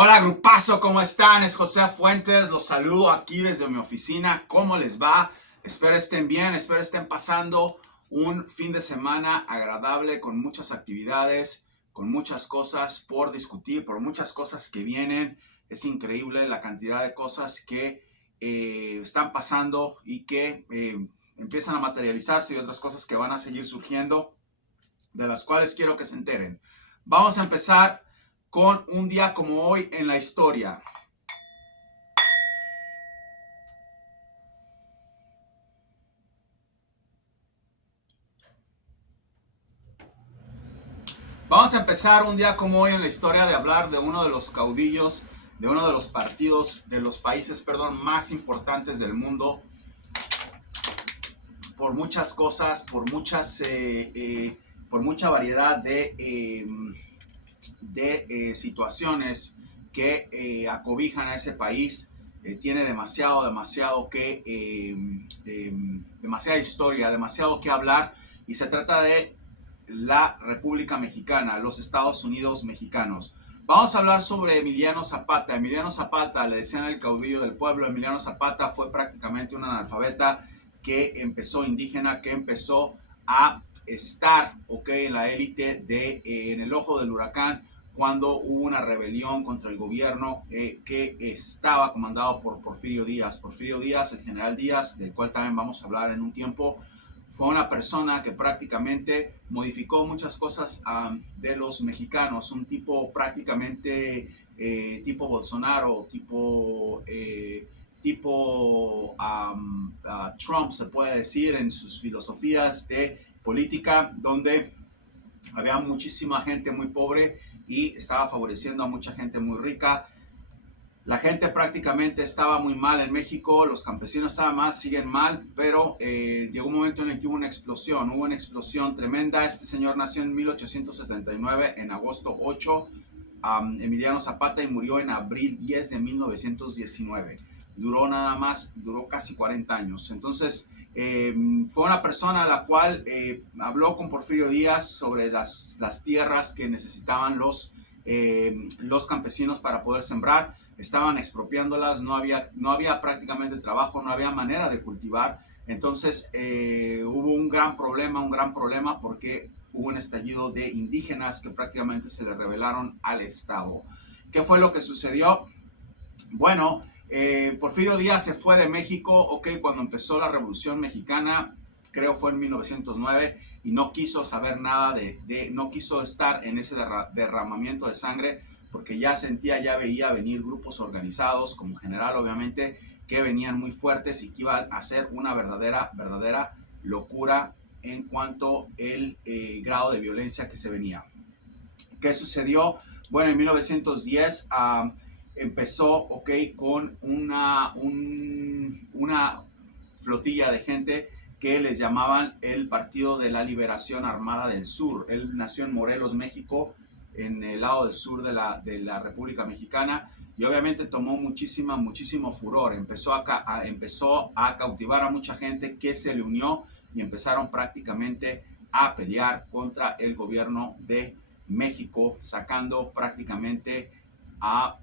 Hola grupazo, ¿cómo están? Es José Fuentes, los saludo aquí desde mi oficina. ¿Cómo les va? Espero estén bien, espero estén pasando un fin de semana agradable con muchas actividades, con muchas cosas por discutir, por muchas cosas que vienen. Es increíble la cantidad de cosas que están pasando y que empiezan a materializarse y otras cosas que van a seguir surgiendo, de las cuales quiero que se enteren. Vamos a empezar con un día como hoy en la historia. Vamos a empezar un día como hoy en la historia de hablar de uno de los caudillos, de uno de los partidos, de los países, más importantes del mundo, por muchas cosas, por mucha variedad de situaciones que acobijan a ese país. Tiene demasiada historia, demasiado que hablar, y se trata de la República Mexicana, los Estados Unidos mexicanos. Vamos a hablar sobre Emiliano Zapata. Emiliano Zapata, le decían el caudillo del pueblo. Emiliano Zapata fue prácticamente un analfabeta que empezó indígena, que empezó a estar en la élite, en el ojo del huracán, cuando hubo una rebelión contra el gobierno que estaba comandado por Porfirio Díaz. Porfirio Díaz, el general Díaz, del cual también vamos a hablar en un tiempo, fue una persona que prácticamente modificó muchas cosas de los mexicanos, un tipo prácticamente tipo Bolsonaro, Trump, se puede decir, en sus filosofías de política, donde había muchísima gente muy pobre y estaba favoreciendo a mucha gente muy rica. La gente prácticamente estaba muy mal en México, los campesinos estaban mal, siguen mal, pero llegó un momento en el que hubo una explosión tremenda. Este señor nació en 1879, en agosto 8, Emiliano Zapata, y murió en abril 10 de 1919. Duró casi 40 años. Entonces, fue una persona a la cual habló con Porfirio Díaz sobre las tierras que necesitaban los campesinos para poder sembrar. Estaban expropiándolas, no había prácticamente trabajo, no había manera de cultivar. Entonces hubo un gran problema porque hubo un estallido de indígenas que prácticamente se le rebelaron al Estado. ¿Qué fue lo que sucedió? Bueno, Porfirio Díaz se fue de México, cuando empezó la Revolución Mexicana, creo fue en 1909, y no quiso saber nada no quiso estar en ese derramamiento de sangre, porque ya veía venir grupos organizados, como General, obviamente, que venían muy fuertes y que iban a ser una verdadera locura en cuanto al grado de violencia que se venía. ¿Qué sucedió? Bueno, en 1910 empezó con una flotilla de gente que les llamaban el Partido de la Liberación Armada del Sur. Él nació en Morelos, México, en el lado del sur de la República Mexicana, y obviamente tomó muchísimo furor. Empezó a cautivar a mucha gente que se le unió y empezaron prácticamente a pelear contra el gobierno de México, sacando prácticamente a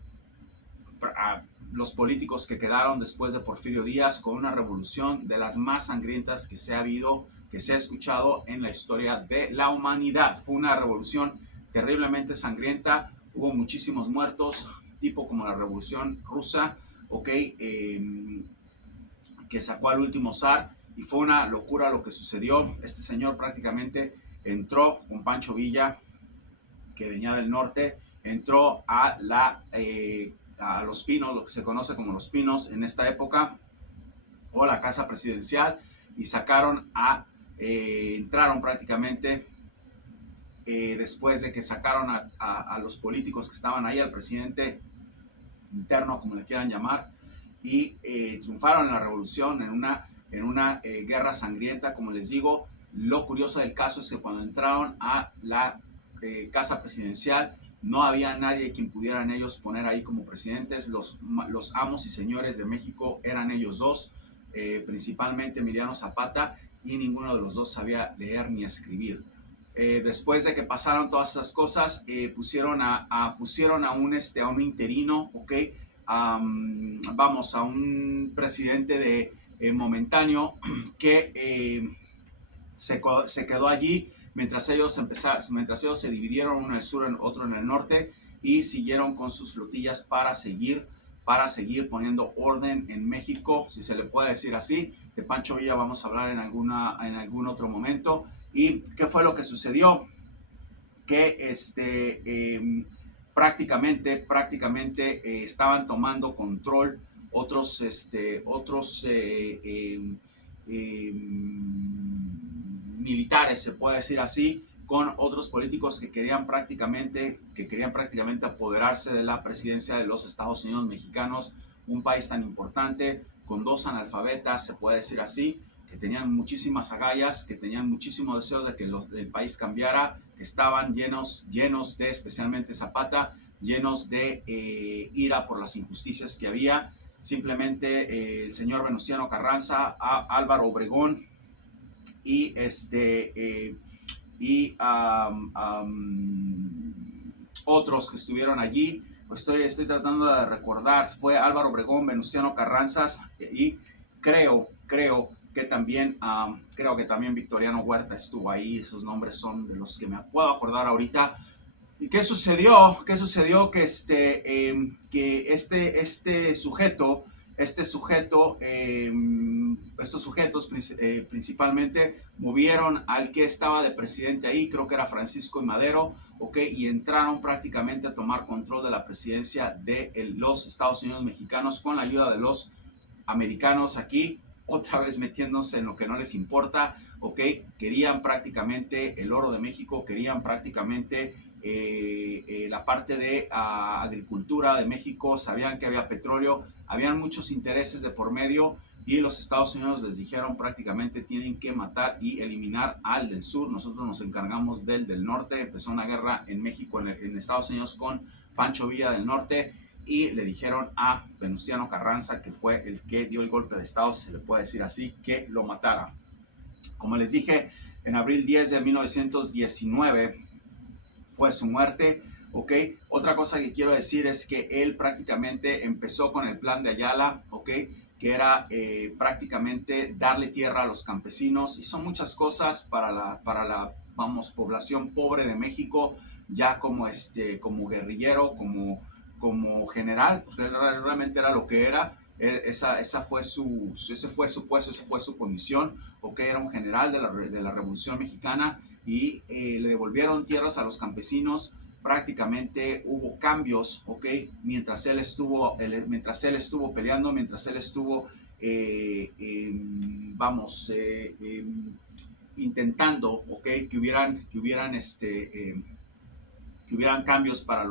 los políticos que quedaron después de Porfirio Díaz, con una revolución de las más sangrientas que se ha escuchado en la historia de la humanidad. Fue una revolución terriblemente sangrienta, hubo muchísimos muertos, tipo como la revolución rusa, que sacó al último zar, y fue una locura lo que sucedió. Este señor prácticamente entró con Pancho Villa, que venía del norte, entró a Los Pinos, lo que se conoce como Los Pinos en esta época, o la Casa Presidencial, y entraron prácticamente, después de que sacaron a los políticos que estaban ahí, al presidente interno, como le quieran llamar, y triunfaron en la revolución, en una guerra sangrienta, como les digo. Lo curioso del caso es que cuando entraron a la Casa Presidencial, no había nadie quien pudieran ellos poner ahí como presidentes. Los amos y señores de México eran ellos dos, principalmente Emiliano Zapata, y ninguno de los dos sabía leer ni escribir. Después de que pasaron todas esas cosas, pusieron a un interino, ¿ok? Vamos, a un presidente momentáneo que se quedó allí mientras ellos se dividieron, uno en el sur, otro en el norte, y siguieron con sus flotillas para seguir poniendo orden en México, si se le puede decir así. De Pancho Villa vamos a hablar en algún otro momento. ¿Y qué fue lo que sucedió? Que prácticamente estaban tomando control otros militares, se puede decir así, con otros políticos que querían prácticamente apoderarse de la presidencia de los Estados Unidos mexicanos, un país tan importante, con dos analfabetas, se puede decir así, que tenían muchísimas agallas, que tenían muchísimo deseo de que el país cambiara, que estaban llenos de, especialmente Zapata, llenos de ira por las injusticias que había. Simplemente el señor Venustiano Carranza, Álvaro Obregón y otros que estuvieron allí. Estoy tratando de recordar, fue Álvaro Obregón, Venustiano Carranza, y creo que también Victoriano Huerta estuvo ahí. Esos nombres son de los que me puedo acordar ahorita. ¿Y qué sucedió? Que estos sujetos principalmente movieron al que estaba de presidente ahí, creo que era Francisco I. Madero, ¿ok? Y entraron prácticamente a tomar control de la presidencia de los Estados Unidos mexicanos con la ayuda de los americanos aquí, otra vez metiéndose en lo que no les importa, ¿ok? Querían prácticamente el oro de México, querían prácticamente la parte de agricultura de México, sabían que había petróleo, habían muchos intereses de por medio, y los Estados Unidos les dijeron prácticamente tienen que matar y eliminar al del sur, nosotros nos encargamos del norte. Empezó una guerra en México, en Estados Unidos, con Pancho Villa del Norte, y le dijeron a Venustiano Carranza, que fue el que dio el golpe de estado, si se le puede decir así, que lo matara. Como les dije, en abril 10 de 1919 fue su muerte, ¿ok? Otra cosa que quiero decir es que él prácticamente empezó con el plan de Ayala, ¿ok? Que era prácticamente darle tierra a los campesinos, y son muchas cosas para la población pobre de México, ya como guerrillero, como general, porque realmente era lo que era. Ese fue su puesto, esa fue su condición, ¿ok? Era un general de la Revolución Mexicana, y le devolvieron tierras a los campesinos. Prácticamente hubo cambios, ¿ok? Mientras él estuvo peleando, mientras él estuvo, intentando, ¿ok? Que hubieran cambios para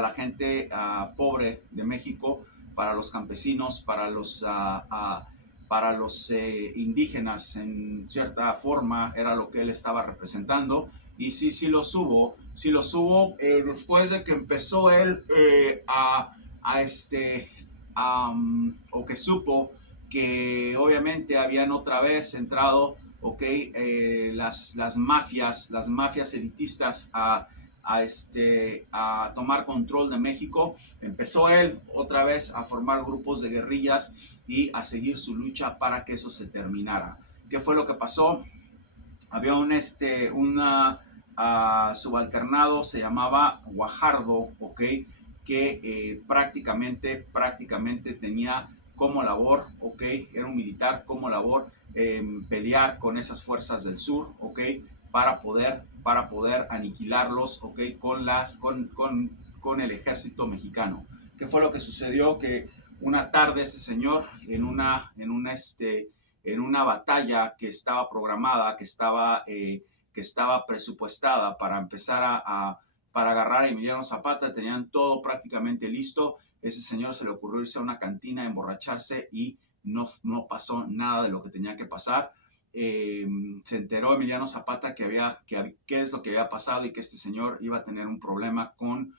la gente pobre de México, para los campesinos, para los indígenas. En cierta forma era lo que él estaba representando, y sí los hubo, después de que empezó él o que supo que obviamente habían otra vez entrado, ok, las mafias elitistas a tomar control de México. Empezó él otra vez a formar grupos de guerrillas y a seguir su lucha para que eso se terminara. ¿Qué fue lo que pasó? Había un subalternado, se llamaba Guajardo, ¿ok? Que prácticamente tenía como labor, ¿ok? Era un militar como labor pelear con esas fuerzas del sur, ¿ok? Para poder aniquilarlos, ¿ok? Con el ejército mexicano. ¿Qué fue lo que sucedió? Que una tarde este señor, en una batalla que estaba programada, que estaba presupuestada para empezar para agarrar a Emiliano Zapata, tenían todo prácticamente listo. Ese señor se le ocurrió irse a una cantina, emborracharse, y no pasó nada de lo que tenía que pasar. Se enteró Emiliano Zapata qué es lo que había pasado, y que este señor iba a tener un problema con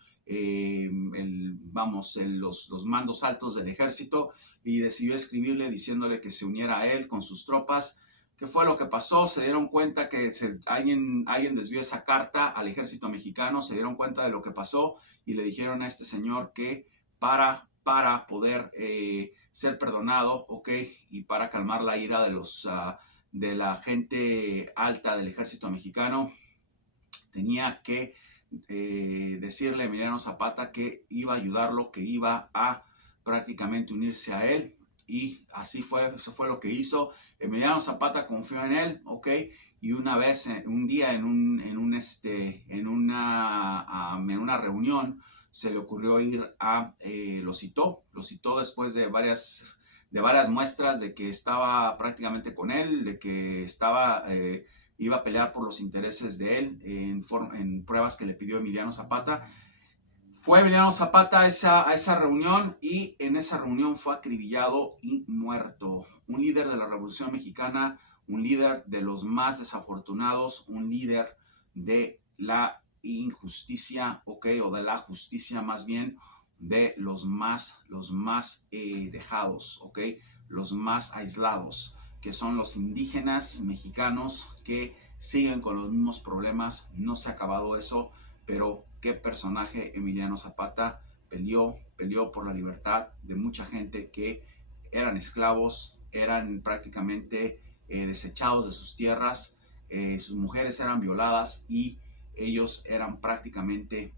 los mandos altos del ejército, y decidió escribirle diciéndole que se uniera a él con sus tropas. ¿Qué fue lo que pasó? Se dieron cuenta que alguien desvió esa carta al ejército mexicano, se dieron cuenta de lo que pasó y le dijeron a este señor que para poder ser perdonado, ¿ok? Y para calmar la ira de la gente alta del ejército mexicano, tenía que decirle a Emiliano Zapata que iba a ayudarlo, que iba a prácticamente unirse a él. Y así fue, eso fue lo que hizo. Emiliano Zapata confió en él, ¿ok? Y una vez, un día en una reunión, se le ocurrió ir lo citó después de varias muestras de que estaba prácticamente con él, de que iba a pelear por los intereses de él en pruebas que le pidió Emiliano Zapata. Fue Emiliano Zapata a esa reunión y en esa reunión fue acribillado y muerto. Un líder de la Revolución Mexicana, un líder de los más desafortunados, un líder de la injusticia, ¿ok? O de la justicia más bien, de los más dejados, ¿ok? Los más aislados, que son los indígenas mexicanos que siguen con los mismos problemas. No se ha acabado eso, pero qué personaje Emiliano Zapata. Peleó por la libertad de mucha gente que eran esclavos, eran prácticamente desechados de sus tierras, sus mujeres eran violadas y ellos eran prácticamente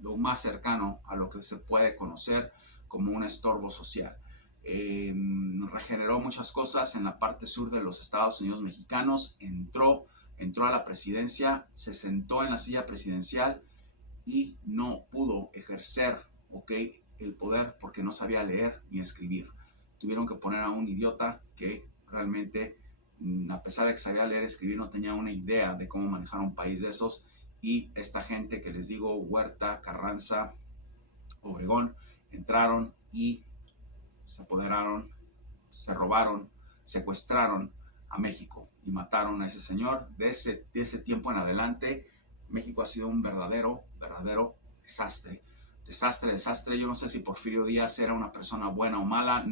lo más cercano a lo que se puede conocer como un estorbo social. Regeneró muchas cosas en la parte sur de los Estados Unidos mexicanos, entró a la presidencia, se sentó en la silla presidencial y no pudo ejercer, ¿ok?, el poder porque no sabía leer ni escribir. Tuvieron que poner a un idiota que realmente, a pesar de que sabía leer y escribir, no tenía una idea de cómo manejar un país de esos. Y esta gente que les digo, Huerta, Carranza, Obregón, entraron y se apoderaron, se robaron, secuestraron a México y mataron a ese señor. De ese tiempo en adelante, México ha sido un verdadero desastre. Desastre. Yo no sé si Porfirio Díaz era una persona buena o mala.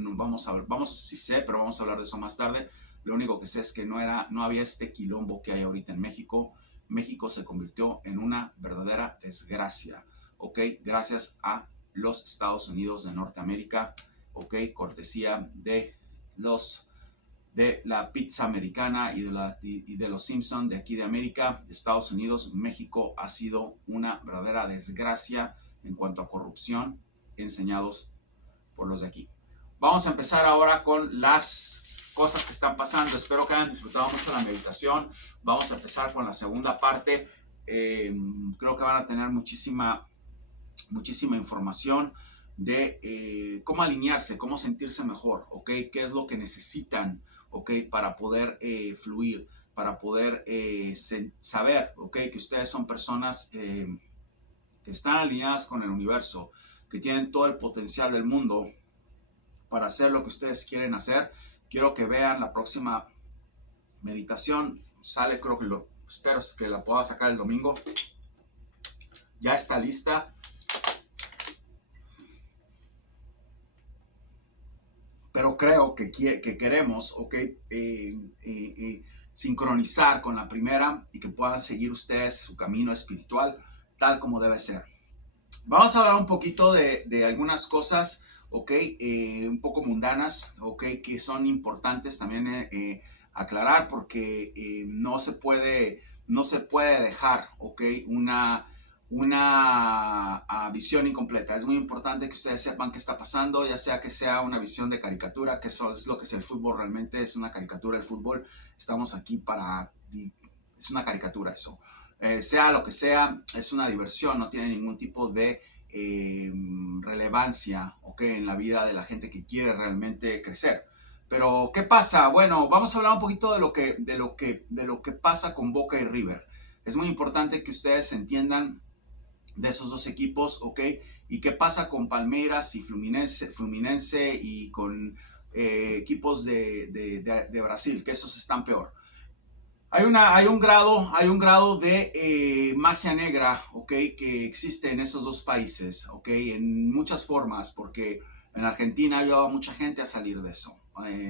Sí sé, pero vamos a hablar de eso más tarde. Lo único que sé es que no había este quilombo que hay ahorita en México. México se convirtió en una verdadera desgracia, ¿ok? Gracias a los Estados Unidos de Norteamérica, ¿ok? Cortesía de la pizza americana y de los Simpson de aquí de América, de Estados Unidos. México ha sido una verdadera desgracia en cuanto a corrupción, enseñados por los de aquí. Vamos a empezar ahora con las cosas que están pasando. Espero que hayan disfrutado mucho la meditación. Vamos a empezar con la segunda parte. Creo que van a tener muchísima información de cómo alinearse, cómo sentirse mejor, ¿ok? ¿Qué es lo que necesitan, ¿ok?, para poder fluir, para poder saber, ¿ok?, que ustedes son personas que están alineadas con el universo, que tienen todo el potencial del mundo para hacer lo que ustedes quieren hacer. Quiero que vean la próxima meditación. Sale, creo que espero que la pueda sacar el domingo. Ya está lista. Pero creo que queremos, ¿ok?, sincronizar con la primera y que puedan seguir ustedes su camino espiritual tal como debe ser. Vamos a hablar un poquito de algunas cosas, ¿ok?, un poco mundanas, ¿ok?, que son importantes también aclarar porque no se puede dejar, ¿ok?, una visión incompleta. Es muy importante que ustedes sepan qué está pasando, ya sea que sea una visión de caricatura, que eso es lo que es el fútbol realmente, es una caricatura el fútbol. Estamos aquí es una caricatura eso. Sea lo que sea, es una diversión, no tiene ningún tipo de relevancia, ¿okay?, en la vida de la gente que quiere realmente crecer. Pero, ¿qué pasa? Bueno, vamos a hablar un poquito de lo que pasa con Boca y River. Es muy importante que ustedes entiendan de esos dos equipos, ¿ok? Y qué pasa con Palmeiras y Fluminense y con equipos de Brasil, que esos están peor. Hay un grado de magia negra, ¿ok?, que existe en esos dos países, ¿ok?, en muchas formas, porque en Argentina ha ayudado a mucha gente a salir de eso.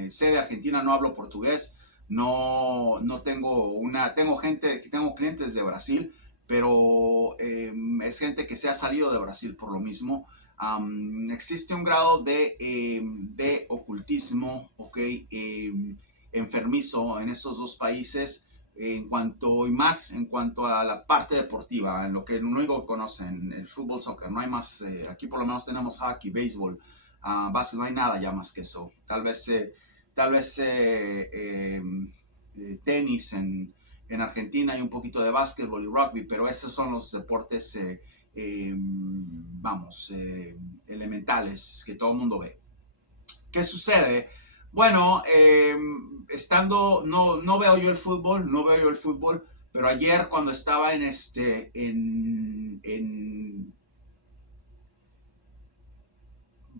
sé de Argentina, no hablo portugués, no tengo clientes de Brasil, pero es gente que se ha salido de Brasil por lo mismo. Existe un grado de ocultismo, ¿ok? Enfermizo en estos dos países en cuanto a la parte deportiva, en lo que lo único que conocen, el fútbol, soccer, no hay más, aquí por lo menos tenemos hockey, béisbol, básquet, no hay nada ya más que eso, tal vez tenis en Argentina hay un poquito de básquetbol y rugby, pero esos son los deportes, vamos, elementales que todo el mundo ve. ¿Qué sucede? Bueno, no veo yo el fútbol, pero ayer cuando estaba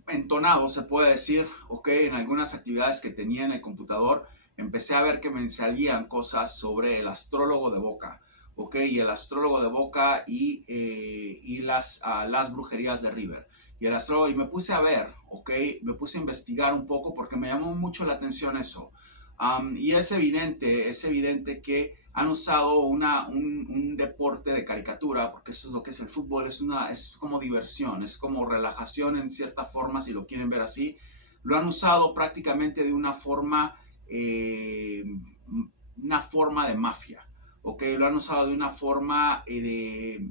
entonado, se puede decir, ok, en algunas actividades que tenía en el computador, empecé a ver que me salían cosas sobre el astrólogo de Boca, ok, y el astrólogo de Boca y las brujerías de River. Y el astrólogo, y me puse a ver, ok, me puse a investigar un poco porque me llamó mucho la atención eso. Y es evidente que han usado un deporte de caricatura, porque eso es lo que es el fútbol, es como diversión, es como relajación en cierta forma, si lo quieren ver así. Lo han usado prácticamente de una forma de mafia, ¿ok? Lo han usado de una forma de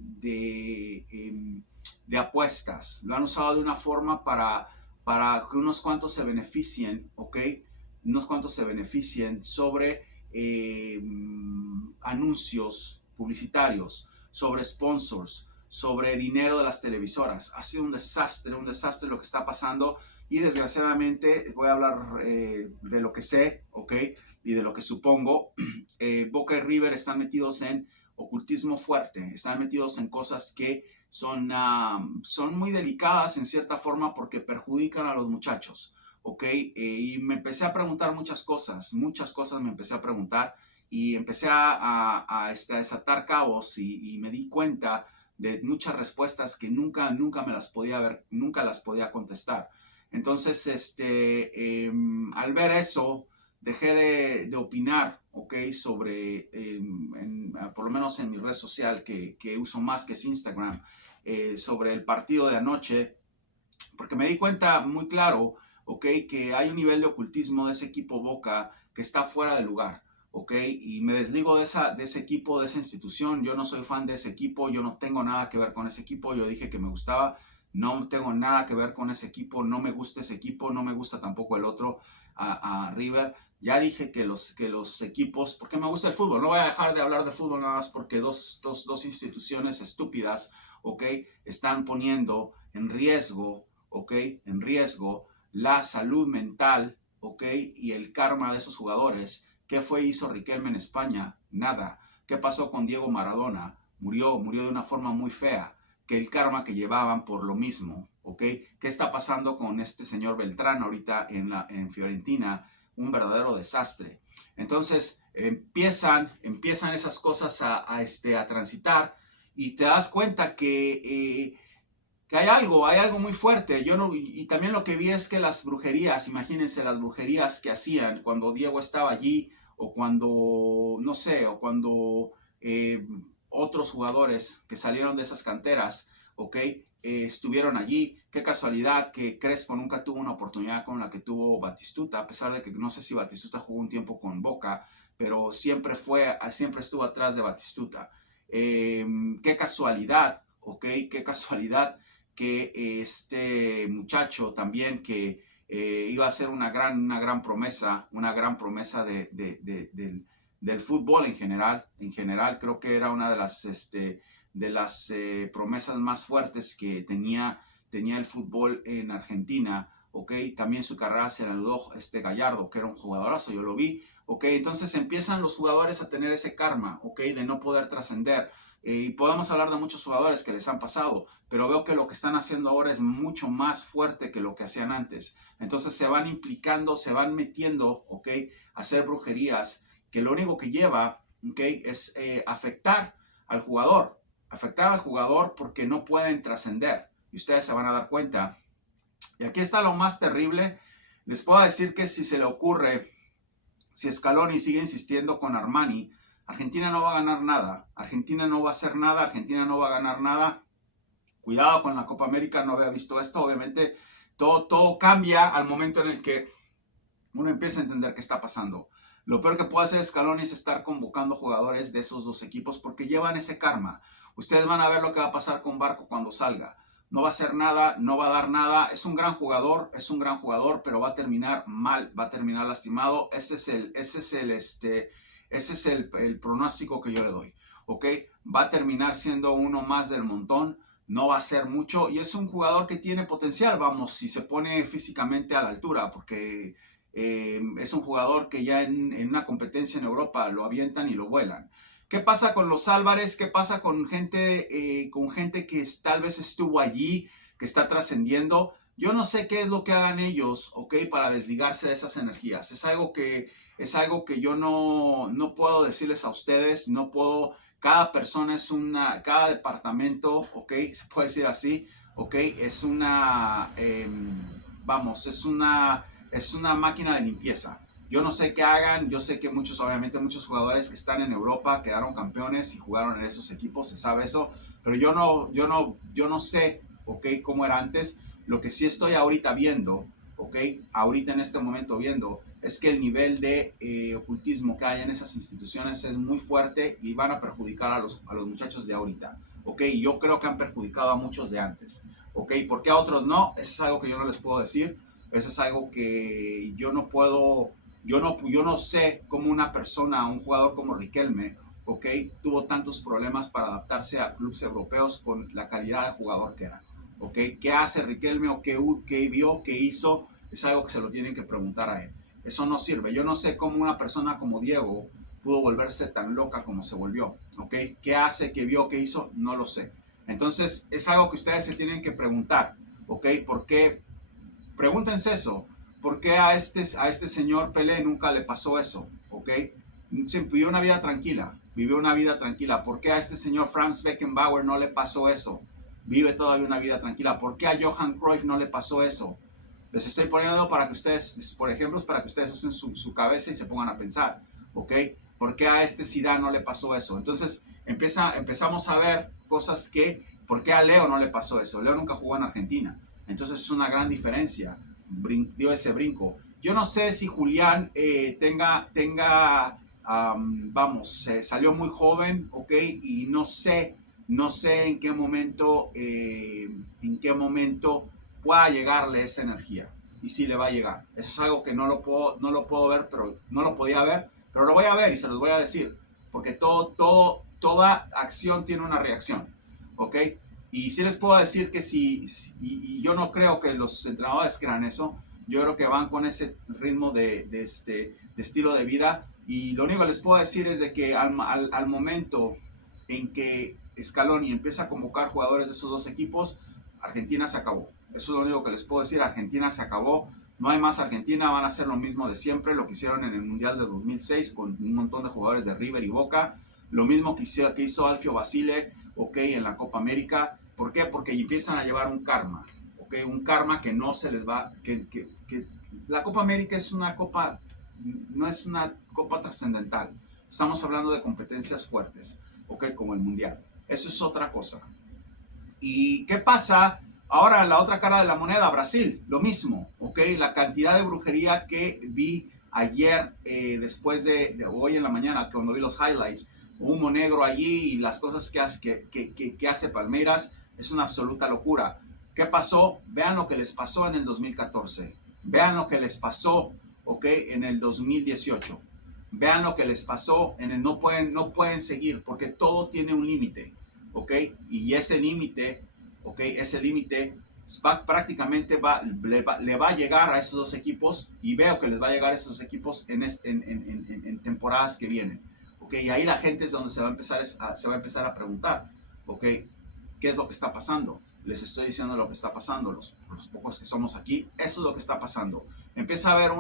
apuestas, lo han usado de una forma para que unos cuantos se beneficien, ¿ok? Unos cuantos se beneficien sobre anuncios publicitarios, sobre sponsors, sobre dinero de las televisoras. Ha sido un desastre lo que está pasando y desgraciadamente voy a hablar de lo que sé, ¿ok? Y de lo que supongo. Boca y River están metidos en ocultismo fuerte, están metidos en cosas que son muy delicadas en cierta forma porque perjudican a los muchachos. ¿Ok? Y me empecé a preguntar muchas cosas me empecé a preguntar y empecé a desatar cabos y me di cuenta de muchas respuestas que nunca me las podía ver, nunca las podía contestar. Entonces, al ver eso, dejé de opinar, ¿ok? Sobre, por lo menos en mi red social que uso más, que es Instagram, sobre el partido de anoche, porque me di cuenta muy claro, ¿ok? Que hay un nivel de ocultismo de ese equipo Boca que está fuera de lugar, ¿ok? Y me desligo de ese equipo, de esa institución. Yo no soy fan de ese equipo, yo no tengo nada que ver con ese equipo. Yo dije que me gustaba, no tengo nada que ver con ese equipo, no me gusta ese equipo, no me gusta tampoco el otro, a River. Ya dije que los equipos, porque me gusta el fútbol, no voy a dejar de hablar de fútbol nada más porque dos instituciones estúpidas, ¿ok? Están poniendo en riesgo, ¿ok? En riesgo la salud mental, ¿ok? Y el karma de esos jugadores. ¿Qué hizo Riquelme en España? Nada. ¿Qué pasó con Diego Maradona? Murió de una forma muy fea. Que el karma que llevaban por lo mismo, ¿ok? ¿Qué está pasando con este señor Beltrán ahorita en Fiorentina? Un verdadero desastre. Entonces empiezan esas cosas a transitar y te das cuenta que hay algo muy fuerte. Yo no, y también lo que vi es que las brujerías, imagínense las brujerías que hacían cuando Diego estaba allí, o cuando, no sé, o cuando otros jugadores que salieron de esas canteras, ¿ok? Estuvieron allí. Qué casualidad que Crespo nunca tuvo una oportunidad con la que tuvo Batistuta, a pesar de que no sé si Batistuta jugó un tiempo con Boca, pero siempre estuvo atrás de Batistuta. Qué casualidad, ¿ok? Qué casualidad que este muchacho también que iba a ser una gran promesa del fútbol en general creo que era una de las promesas más fuertes que tenía el fútbol en Argentina, ¿ok? También su carrera se la anudó Gallardo, que era un jugadorazo, yo lo vi, ¿ok? Entonces empiezan los jugadores a tener ese karma, ¿ok? De no poder trascender. Y podemos hablar de muchos jugadores que les han pasado, pero veo que lo que están haciendo ahora es mucho más fuerte que lo que hacían antes. Entonces se van implicando, se van metiendo, ¿ok? A hacer brujerías, que lo único que lleva, ¿ok? Es afectar al jugador porque no pueden trascender. Y ustedes se van a dar cuenta. Y aquí está lo más terrible. Les puedo decir que si se le ocurre, si Scaloni sigue insistiendo con Armani, Argentina no va a ganar nada. Argentina no va a hacer nada, Argentina no va a ganar nada. Cuidado con la Copa América, no había visto esto. Obviamente todo cambia al momento en el que uno empieza a entender qué está pasando. Lo peor que puede hacer Scaloni es estar convocando jugadores de esos dos equipos porque llevan ese karma. Ustedes van a ver lo que va a pasar con Barco cuando salga. No va a hacer nada, no va a dar nada. Es un gran jugador, pero va a terminar mal, va a terminar lastimado. Ese es el pronóstico que yo le doy. ¿Ok? Va a terminar siendo uno más del montón. No va a ser mucho y es un jugador que tiene potencial, vamos, si se pone físicamente a la altura, porque es un jugador que ya en una competencia en Europa lo avientan y lo vuelan. ¿Qué pasa con los Álvarez? ¿Qué pasa con gente que tal vez estuvo allí, que está trascendiendo? Yo no sé qué es lo que hagan ellos, ¿ok? Para desligarse de esas energías. Es algo que yo no puedo decirles a ustedes, no puedo. Cada persona cada departamento, ¿ok? Se puede decir así, ¿ok? Es una máquina de limpieza. Yo no sé qué hagan, yo sé que obviamente muchos jugadores que están en Europa quedaron campeones y jugaron en esos equipos, se sabe eso, pero yo no sé, ¿ok? Cómo era antes. Lo que sí estoy ahorita viendo, ¿ok? Ahorita en este momento viendo, es que el nivel de ocultismo que hay en esas instituciones es muy fuerte y van a perjudicar a los muchachos de ahorita, ¿ok? Yo creo que han perjudicado a muchos de antes, ¿ok? ¿Por qué a otros no? Eso es algo que yo no les puedo decir, eso es algo que yo no puedo, yo no sé cómo una persona, un jugador como Riquelme, ¿ok? Tuvo tantos problemas para adaptarse a clubes europeos con la calidad de jugador que era, ¿ok? ¿Qué hace Riquelme o qué vio, qué hizo? Es algo que se lo tienen que preguntar a él. Eso no sirve. Yo no sé cómo una persona como Diego pudo volverse tan loca como se volvió, ¿ok? ¿Qué hace, qué vio, qué hizo? No lo sé. Entonces, es algo que ustedes se tienen que preguntar, ¿ok? ¿Por qué? Pregúntense eso. ¿Por qué a este señor Pelé nunca le pasó eso? ¿Ok? Vivió una vida tranquila. Vivió una vida tranquila. ¿Por qué a este señor Franz Beckenbauer no le pasó eso? Vive todavía una vida tranquila. ¿Por qué a Johan Cruyff no le pasó eso? Les estoy poniendo para que ustedes, por ejemplo, para que ustedes usen su cabeza y se pongan a pensar. ¿Ok? ¿Por qué a este Zidane no le pasó eso? Entonces empezamos a ver cosas que, ¿por qué a Leo no le pasó eso? Leo nunca jugó en Argentina. Entonces es una gran diferencia. Dio ese brinco. Yo no sé si Julián salió muy joven, ¿ok? Y no sé en qué momento pueda llegarle esa energía. Y si le va a llegar. Eso es algo que no lo puedo ver, pero no lo podía ver, pero lo voy a ver y se los voy a decir. Porque toda acción tiene una reacción, ¿ok? Y sí les puedo decir que y yo no creo que los entrenadores crean eso, yo creo que van con ese ritmo de estilo de vida. Y lo único que les puedo decir es de que al momento en que Scaloni empieza a convocar jugadores de esos dos equipos, Argentina se acabó. Eso es lo único que les puedo decir, Argentina se acabó. No hay más Argentina, van a hacer lo mismo de siempre, lo que hicieron en el Mundial de 2006 con un montón de jugadores de River y Boca. Lo mismo que hizo Alfio Basile, ¿ok? En la Copa América. ¿Por qué? Porque empiezan a llevar un karma, ¿ok? Un karma que no se les va, que la Copa América es una copa, no es una copa trascendental. Estamos hablando de competencias fuertes, ¿ok? Como el Mundial. Eso es otra cosa. ¿Y qué pasa? Ahora en la otra cara de la moneda, Brasil, lo mismo, ¿ok? La cantidad de brujería que vi ayer, después de hoy en la mañana, cuando vi los highlights, humo negro allí y las cosas que hace Palmeiras, es una absoluta locura. ¿Qué pasó? Vean lo que les pasó en el 2014. Vean lo que les pasó, ¿ok? En el 2018. Vean lo que les pasó en el no pueden seguir porque todo tiene un límite, ¿ok? Y ese límite, ¿ok? Ese límite prácticamente le va a llegar a esos dos equipos y veo que les va a llegar a esos dos equipos en temporadas que vienen. Okay, y ahí la gente es donde se va a empezar a preguntar, okay, ¿qué es lo que está pasando? Les estoy diciendo lo que está pasando, los pocos que somos aquí, eso es lo que está pasando. Empieza a haber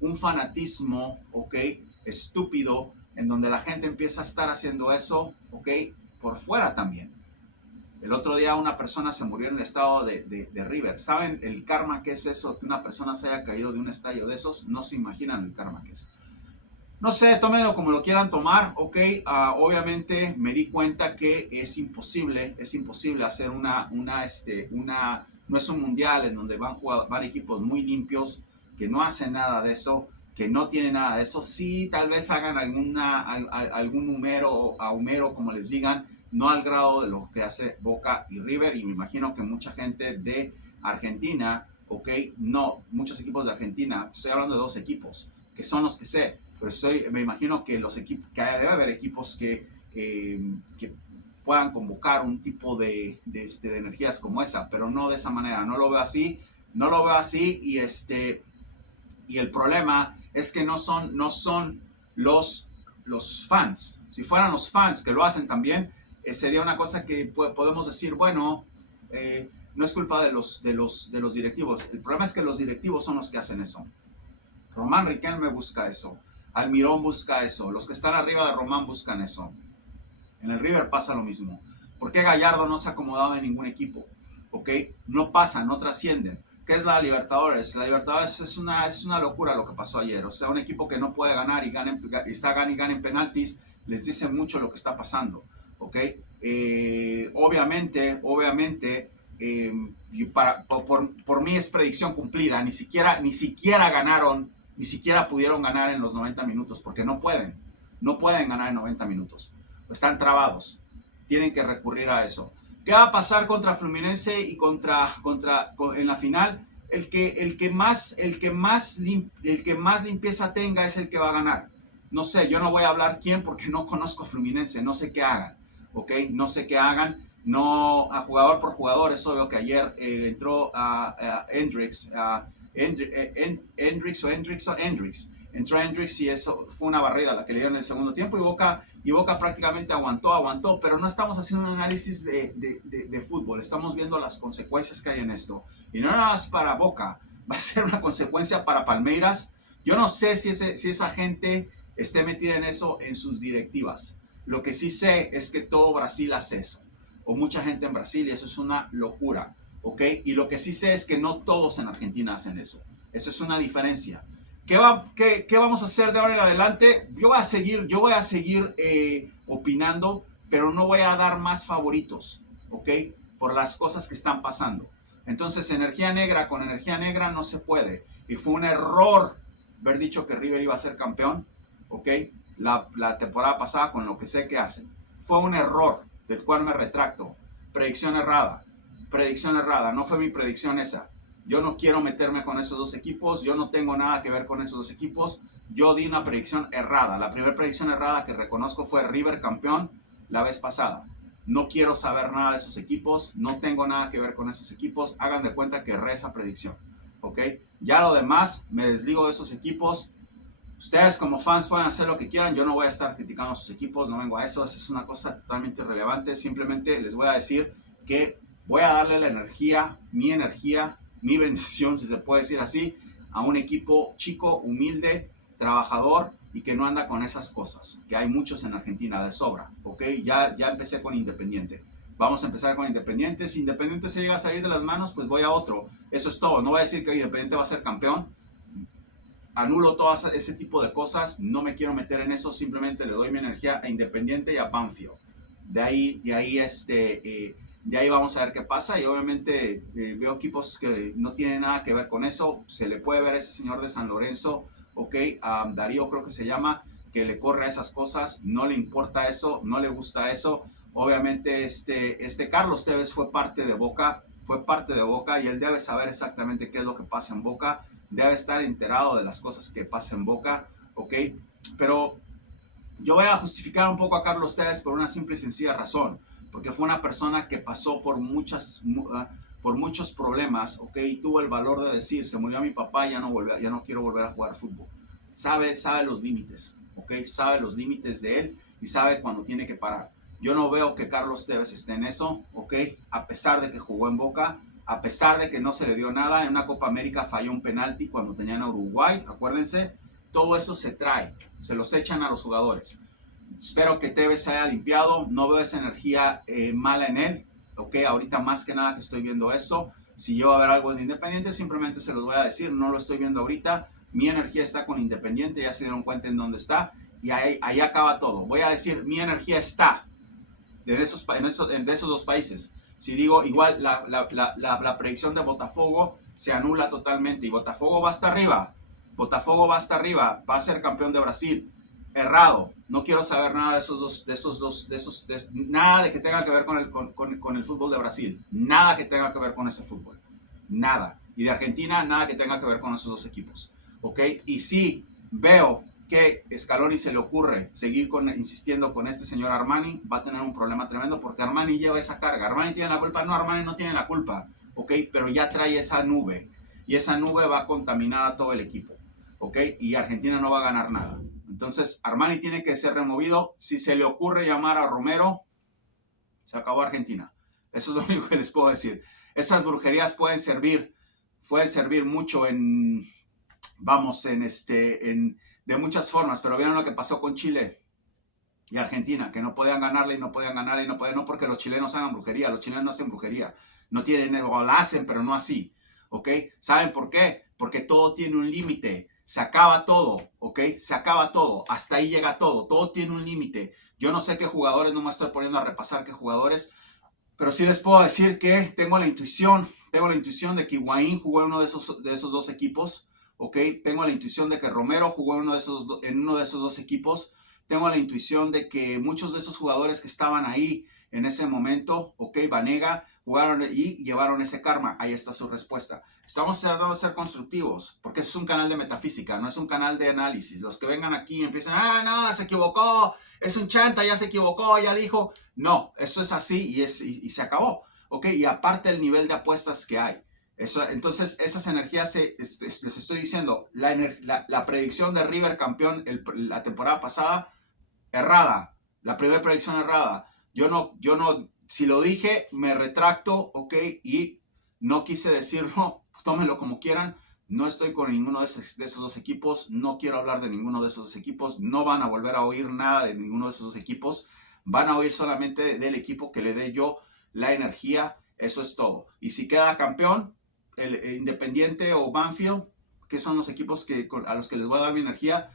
un fanatismo, okay, estúpido, en donde la gente empieza a estar haciendo eso, okay, por fuera también. El otro día una persona se murió en el estado de River. ¿Saben el karma que es eso? Que una persona se haya caído de un estadio de esos. No se imaginan el karma que es. No sé, tómenlo como lo quieran tomar, ok. Obviamente me di cuenta que es imposible hacer no es un mundial en donde van equipos muy limpios, que no hacen nada de eso, que no tienen nada de eso. Sí, tal vez hagan algún humero, como les digan, no al grado de lo que hace Boca y River, y me imagino que mucha gente de Argentina, ok, no, muchos equipos de Argentina, estoy hablando de 2 equipos, que son los que sé, pero me imagino que los equipos, que debe haber equipos que puedan convocar un tipo de energías como esa, pero no de esa manera, no lo veo así, y el problema es que no son los fans. Si fueran los fans que lo hacen también, sería una cosa que podemos decir, bueno, no es culpa de los directivos. El problema es que los directivos son los que hacen eso. Román Riquelme busca eso. Almirón busca eso. Los que están arriba de Román buscan eso. En el River pasa lo mismo. ¿Por qué Gallardo no se ha acomodado en ningún equipo? ¿Ok? No pasan, no trascienden. ¿Qué es la Libertadores? La Libertadores es una locura lo que pasó ayer. O sea, un equipo que no puede ganar y gana en penaltis, les dice mucho lo que está pasando. ¿Ok? Obviamente, por mí es predicción cumplida. Ni siquiera ganaron, ni siquiera pudieron ganar en los 90 minutos, porque no pueden ganar en 90 minutos. Están trabados, tienen que recurrir a eso. ¿Qué va a pasar contra Fluminense y en la final? El que más limpieza tenga es el que va a ganar. No sé, yo no voy a hablar quién porque no conozco a Fluminense, no sé qué hagan, ¿ok? No sé qué hagan, no, a jugador por jugador. Es obvio que ayer entró a Hendrix, entró Hendrix y eso fue una barrida la que le dieron en el segundo tiempo, y Boca prácticamente aguantó, pero no estamos haciendo un análisis de fútbol, estamos viendo las consecuencias que hay en esto, y no nada más para Boca, va a ser una consecuencia para Palmeiras. Yo no sé si esa gente esté metida en eso en sus directivas. Lo que sí sé es que todo Brasil hace eso, o mucha gente en Brasil, y eso es una locura, ¿ok? Y lo que sí sé es que no todos en Argentina hacen eso. Eso es una diferencia. ¿Qué vamos a hacer de ahora en adelante? Yo voy a seguir opinando, pero no voy a dar más favoritos, ¿ok? Por las cosas que están pasando. Entonces, con energía negra no se puede. Y fue un error haber dicho que River iba a ser campeón, ¿ok? La temporada pasada, con lo que sé que hacen. Fue un error, del cual me retracto. Predicción errada, no fue mi predicción esa. Yo no quiero meterme con esos 2 equipos, yo no tengo nada que ver con esos 2 equipos. Yo di una predicción errada. La primera predicción errada que reconozco fue River campeón la vez pasada. No quiero saber nada de esos equipos, no tengo nada que ver con esos equipos. Hagan de cuenta que erré esa predicción, ¿ok? Ya lo demás, me desligo de esos equipos. Ustedes como fans pueden hacer lo que quieran, yo no voy a estar criticando a sus equipos, no vengo a eso es una cosa totalmente irrelevante. Simplemente les voy a decir que voy a darle la energía, mi bendición, si se puede decir así, a un equipo chico, humilde, trabajador y que no anda con esas cosas, que hay muchos en Argentina de sobra, ¿ok? Ya empecé con Independiente. Vamos a empezar con Independiente. Si Independiente se llega a salir de las manos, pues voy a otro. Eso es todo. No voy a decir que Independiente va a ser campeón. Anulo todo ese tipo de cosas. No me quiero meter en eso. Simplemente le doy mi energía a Independiente y a Banfield. De ahí vamos a ver qué pasa, y obviamente veo equipos que no tienen nada que ver con eso. Se le puede ver a ese señor de San Lorenzo, ok, Darío creo que se llama, que le corre a esas cosas, no le importa eso, no le gusta eso. Obviamente Carlos Tevez fue parte de Boca, y él debe saber exactamente qué es lo que pasa en Boca, debe estar enterado de las cosas que pasan en Boca, ok, pero yo voy a justificar un poco a Carlos Tevez por una simple y sencilla razón, porque fue una persona que pasó por muchos problemas, ¿ok? Y tuvo el valor de decir, se murió mi papá, ya no quiero volver a jugar fútbol. Sabe los límites, ¿ok? Sabe los límites de él y sabe cuando tiene que parar. Yo no veo que Carlos Tevez esté en eso, ¿ok? A pesar de que jugó en Boca, a pesar de que no se le dio nada, en una Copa América falló un penalti cuando tenían a Uruguay, acuérdense, todo eso se trae, se los echan a los jugadores. Espero que Tevez se haya limpiado, no veo esa energía mala en él, ok, ahorita más que nada que estoy viendo eso. Si yo va a ver algo de Independiente, simplemente se los voy a decir, no lo estoy viendo ahorita. Mi energía está con Independiente, ya se dieron cuenta en dónde está, y ahí acaba todo. Voy a decir, mi energía está en esos dos países. Si digo, igual la predicción de Botafogo se anula totalmente y Botafogo va hasta arriba. Botafogo va hasta arriba, va a ser campeón de Brasil. Errado. No quiero saber nada nada de que tenga que ver con el fútbol de Brasil. Nada que tenga que ver con ese fútbol. Nada. Y de Argentina, nada que tenga que ver con esos dos equipos. ¿Ok? Y sí, veo que Scaloni se le ocurre seguir insistiendo con este señor Armani, va a tener un problema tremendo porque Armani lleva esa carga. Armani tiene la culpa. No, Armani no tiene la culpa. ¿Ok? Pero ya trae esa nube. Y esa nube va a contaminar a todo el equipo. ¿Ok? Y Argentina no va a ganar nada. Entonces, Armani tiene que ser removido. Si se le ocurre llamar a Romero, se acabó Argentina. Eso es lo único que les puedo decir. Esas brujerías pueden servir mucho de muchas formas, pero vieron lo que pasó con Chile y Argentina, que no podían ganarle y no podían ganarle y no podían, no porque los chilenos hagan brujería, los chilenos no hacen brujería, no tienen, o la hacen, pero no así, ¿ok? ¿Saben por qué? Porque todo tiene un límite, se acaba todo, ¿ok? Se acaba todo, hasta ahí llega todo tiene un límite. Yo no sé qué jugadores, no me estoy poniendo a repasar qué jugadores, pero sí les puedo decir que tengo la intuición de que Higuaín jugó en uno de esos dos equipos, ¿ok? Tengo la intuición de que Romero jugó en uno de esos dos equipos. Tengo la intuición de que muchos de esos jugadores que estaban ahí en ese momento, ¿ok? Vanega, jugaron y llevaron ese karma. Ahí está su respuesta. Estamos tratando de ser constructivos, porque es un canal de metafísica, no es un canal de análisis. Los que vengan aquí y empiezan, no, se equivocó, es un chanta, ya se equivocó, ya dijo. No, eso es así y se acabó, ¿ok? Y aparte el nivel de apuestas que hay. Entonces, esas energías, les estoy diciendo, la predicción de River campeón la temporada pasada, errada. La primera predicción errada. Yo no, si lo dije, me retracto, ¿ok? Y no quise decirlo, tómenlo como quieran. No estoy con ninguno de esos dos equipos, no quiero hablar de ninguno de esos dos equipos, no van a volver a oír nada de ninguno de esos dos equipos, van a oír solamente del equipo que le dé yo la energía, eso es todo. Y si queda campeón, el Independiente o Banfield, que son los equipos a los que les voy a dar mi energía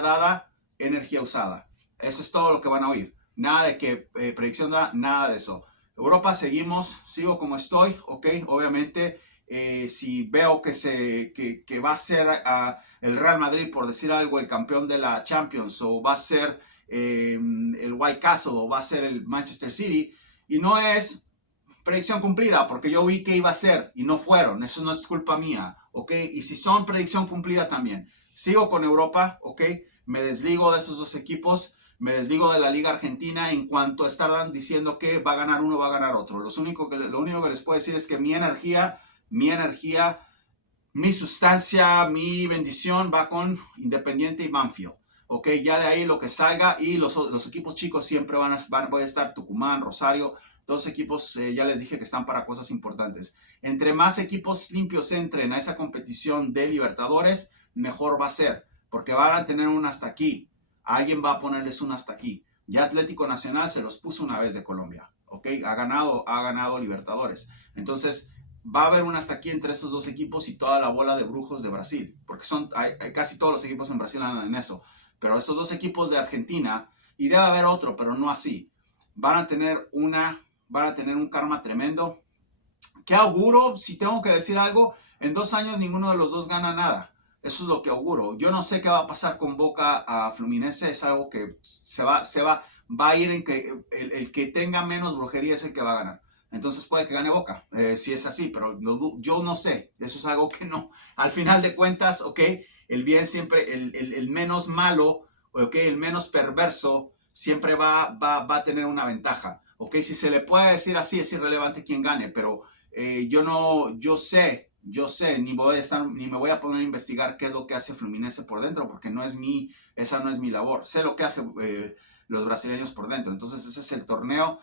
dada, energía usada. Eso es todo lo que van a oír. Nada de que predicción da, nada de eso. Europa sigo como estoy, ok, obviamente. Si veo que va a ser el Real Madrid, por decir algo, el campeón de la Champions, o va a ser el White Castle, o va a ser el Manchester City, y no es predicción cumplida, porque yo vi que iba a ser y no fueron, eso no es culpa mía, ¿ok? Y si son predicción cumplida también. Sigo con Europa, ¿ok? Me desligo de esos dos equipos, me desligo de la Liga Argentina en cuanto a estar diciendo que va a ganar uno, va a ganar otro. Lo único que les puedo decir es que mi energía, mi sustancia, mi bendición va con Independiente y Banfield. Ok, ya de ahí lo que salga, y los equipos chicos siempre van a estar Tucumán, Rosario, dos equipos, ya les dije que están para cosas importantes. Entre más equipos limpios entren a esa competición de Libertadores, mejor va a ser, porque van a tener un hasta aquí. Alguien va a ponerles un hasta aquí. Ya Atlético Nacional se los puso una vez de Colombia, ok, ha ganado Libertadores. Entonces va a haber un hasta aquí entre esos dos equipos y toda la bola de brujos de Brasil, porque hay casi todos los equipos en Brasil andan en eso, pero estos dos equipos de Argentina, y debe haber otro, pero no así, van a tener un karma tremendo. ¿Qué auguro? Si tengo que decir algo, en 2 años ninguno de los dos gana nada. Eso es lo que auguro. Yo no sé qué va a pasar con Boca a Fluminense, es algo que va a ir en que el que tenga menos brujería es el que va a ganar. Entonces puede que gane Boca, si es así, pero yo no sé. Eso es algo que no. Al final de cuentas, ok, el bien siempre, el menos malo, ok, el menos perverso, siempre va a tener una ventaja. Ok, si se le puede decir así, es irrelevante quién gane, pero yo sé, ni me voy a poner a investigar qué es lo que hace Fluminense por dentro, porque esa no es mi labor. Sé lo que hace los brasileños por dentro. Entonces ese es el torneo